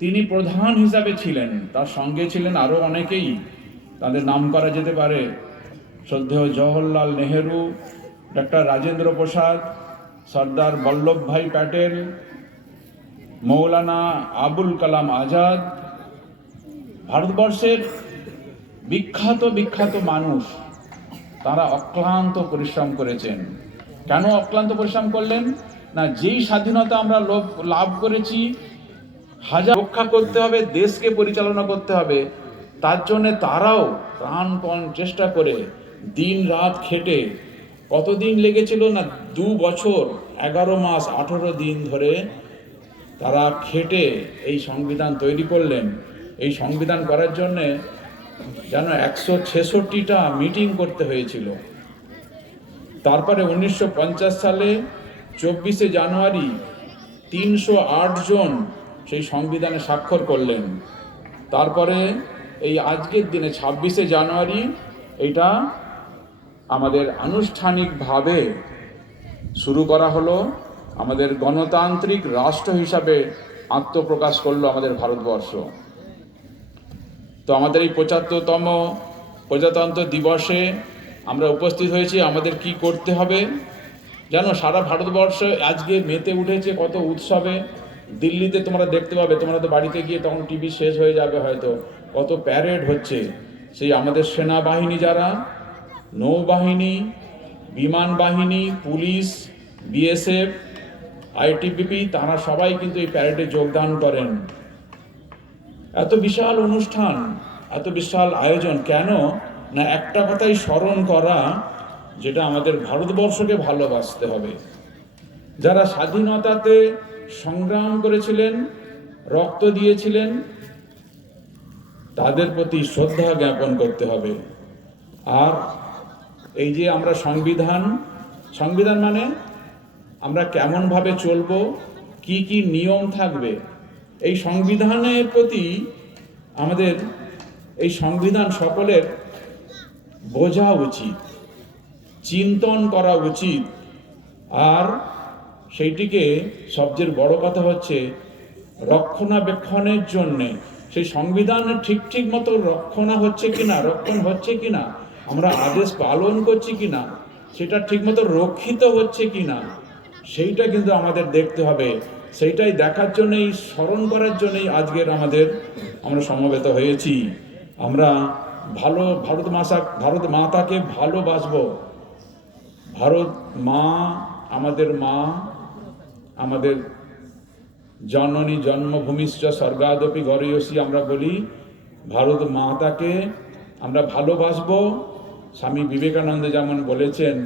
তিনি প্রধান হিসাবে ছিলেন। তার সঙ্গে ছিলেন আরও অনেকেই। তাদের নাম করা যেতে পারে শ্রদ্ধেয় জওহরলাল নেহেরু ডক্টর রাজেন্দ্র প্রসাদ, সর্দার বল্লভভাই প্যাটেল, মৌলানা আবুল কালাম আজাদ। ভারতবর্ষের বিখ্যাত বিখ্যাত মানুষ তারা অক্লান্ত পরিশ্রম করেছেন। কেন অক্লান্ত পরিশ্রম করলেন? না, যেই স্বাধীনতা আমরা লোভ, লাভ করেছি হাজার রক্ষা করতে হবে, দেশকে পরিচালনা করতে হবে। তার জন্য তারাও প্রাণপণ চেষ্টা করে দিন রাত খেটে। কতদিন লেগেছিল না, দু বছর, এগারো মাস, আঠেরো দিন ধরে তারা খেটে এই সংবিধান তৈরি করলেন। এই সংবিধান করার জন্যে যেন একশো ছেষট্টিটা মিটিং করতে হয়েছিল। তারপরে উনিশশো পঞ্চাশ সালে চব্বিশে জানুয়ারি তিনশো আট জন সেই সংবিধানে স্বাক্ষর করলেন। তারপরে এই আজকের দিনে ছাব্বিশে জানুয়ারি এটা আমাদের আনুষ্ঠানিকভাবে শুরু করা হলো। আমাদের গণতান্ত্রিক রাষ্ট্র হিসাবে আত্মপ্রকাশ করল আমাদের ভারতবর্ষ। তো আমাদের এই পঁচাত্তরতম প্রজাতন্ত্র দিবসে আমরা উপস্থিত হয়েছি। আমাদের কি করতে হবে? জানো সারা ভারতবর্ষ আজকে মেতে উঠেছে কত উৎসবে। দিল্লিতে তোমরা দেখতে পাবে, তোমরা তো বাড়িতে গিয়ে তখন টিভি শেষ হয়ে যাবে হয়তো। কত প্যারেড হচ্ছে। সেই আমাদের সেনাবাহিনী যারা, নৌবাহিনী, বিমান বাহিনী, পুলিশ বিএসএফ আইটিবিপি তারা সবাই কিন্তু এই প্যারেডে যোগদান করেন। এত বিশাল অনুষ্ঠান, এত বিশাল আয়োজন, কেন? না একটা কথাই স্মরণ করা, যেটা আমাদের ভারতবর্ষকে ভালোবাসতে হবে। যারা স্বাধীনতাতে সংগ্রাম করেছিলেন, রক্ত দিয়েছিলেন, তাদের প্রতি শ্রদ্ধা জ্ঞাপন করতে হবে। আর এই যে আমরা সংবিধান সংবিধান মানে আমরা কেমনভাবে চলবো, কি কি নিয়ম থাকবে, এই সংবিধানের প্রতি আমাদের, এই সংবিধান সকলের বোঝা উচিত, চিন্তন করা উচিত। আর সেইটিকে সবচেয়ে বড় কথা হচ্ছে রক্ষণাবেক্ষণের জন্যে। সেই সংবিধানের ঠিক ঠিক মতো রক্ষণা হচ্ছে কিনা, রক্ষণ হচ্ছে কিনা, আমরা আদেশ পালন করছি কিনা, সেটা ঠিক মতো রক্ষিত হচ্ছে কিনা, সেইটা কিন্তু আমাদের দেখতে হবে। সেইটাই দেখার জন্যই, স্মরণ করার জন্যই আজকের আমাদের আমরা সমবেত হয়েছি। আমরা ভালো ভারত মাসা, ভারত মাতাকে ভালোবাসবো। ভারত মা, আমাদের মা আমাদের জননী জন্মভূমিশ্চ স্বর্গাদপি গরীয়সী আমরা বলি, ভারত মাতাকে আমরা ভালোবাসবো। স্বামী বিবেকানন্দ যেমন বলেছেন,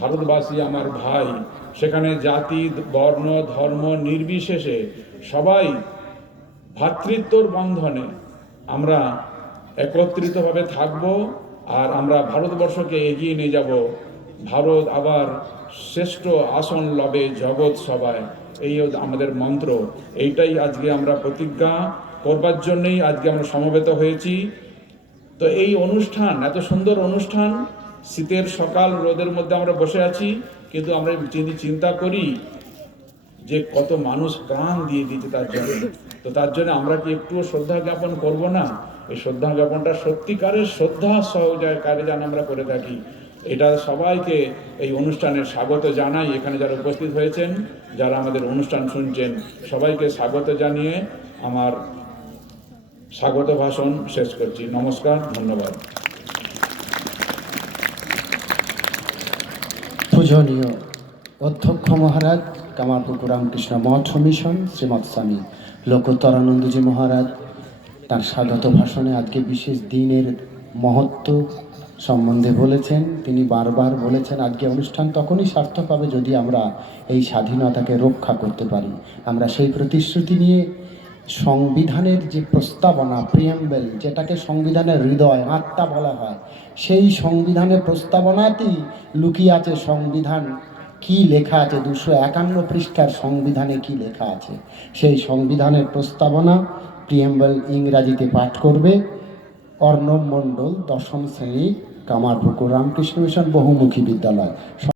ভারতবাসী আমার ভাই। সেখানে জাতি, বর্ণ, ধর্ম নির্বিশেষে সবাই ভ্রাতৃত্বর বন্ধনে আমরা একত্রিতভাবে থাকব আর আমরা ভারতবর্ষকে এগিয়ে নিয়ে যাব। ভারত আবার শ্রেষ্ঠ আসন লবে জগৎ সবাই এই আমাদের মন্ত্র। এইটাই আজকে আমরা প্রতিজ্ঞা করবার জন্যই আজকে আমরা সমবেত হয়েছি। তো এই অনুষ্ঠান, এত সুন্দর অনুষ্ঠান, শীতের সকাল, রোদের মধ্যে আমরা বসে আছি, কিন্তু আমরা যদি চিন্তা করি যে কত মানুষ প্রাণ দিয়ে দিয়েছে তার জন্য, তো তার জন্য আমরা কি একটুও শ্রদ্ধা জ্ঞাপন করব না? এই শ্রদ্ধা জ্ঞাপনটা সত্যিকারের শ্রদ্ধা সহকারে যেন আমরা করে থাকি। এটা সবাইকে এই অনুষ্ঠানের স্বাগত জানাই। এখানে যারা উপস্থিত হয়েছেন, যারা আমাদের অনুষ্ঠান শুনছেন, সবাইকে স্বাগত জানিয়ে আমার স্বাগত ভাষণ শেষ করছি। নমস্কার, ধন্যবাদ। পূজনীয় অধ্যক্ষ মহারাজ কামারপুকুর রামকৃষ্ণ মঠ মিশন, শ্রীমৎ স্বামী লোকোত্তরানন্দজি মহারাজ, তার স্বাগত ভাষণে আজকে বিশেষ দিনের মহত্ব সম্বন্ধে বলেছেন, তিনি বারবার বলেছেন, আজকে অনুষ্ঠান তখনই সার্থক হবে যদি আমরা এই স্বাধীনতাকে রক্ষা করতে পারি। আমরা সেই প্রতিশ্রুতি নিয়ে সংবিধানের যে প্রস্তাবনা প্রিয়াম্বেল যেটাকে সংবিধানের হৃদয়, আত্মা বলা হয়, সেই সংবিধানের প্রস্তাবনাতেই লুকিয়ে আছে সংবিধান কি লেখা আছে, দুশো একান্ন পৃষ্ঠার সংবিধানে কি লেখা আছে। সেই সংবিধানের প্রস্তাবনা প্রিয়াম্বেল ইংরাজিতে পাঠ করবে। অর্ণব মণ্ডল দশম শ্রেণি কামারপুকুর রামকৃষ্ণ মিশন বহুমুখী বিদ্যালয়।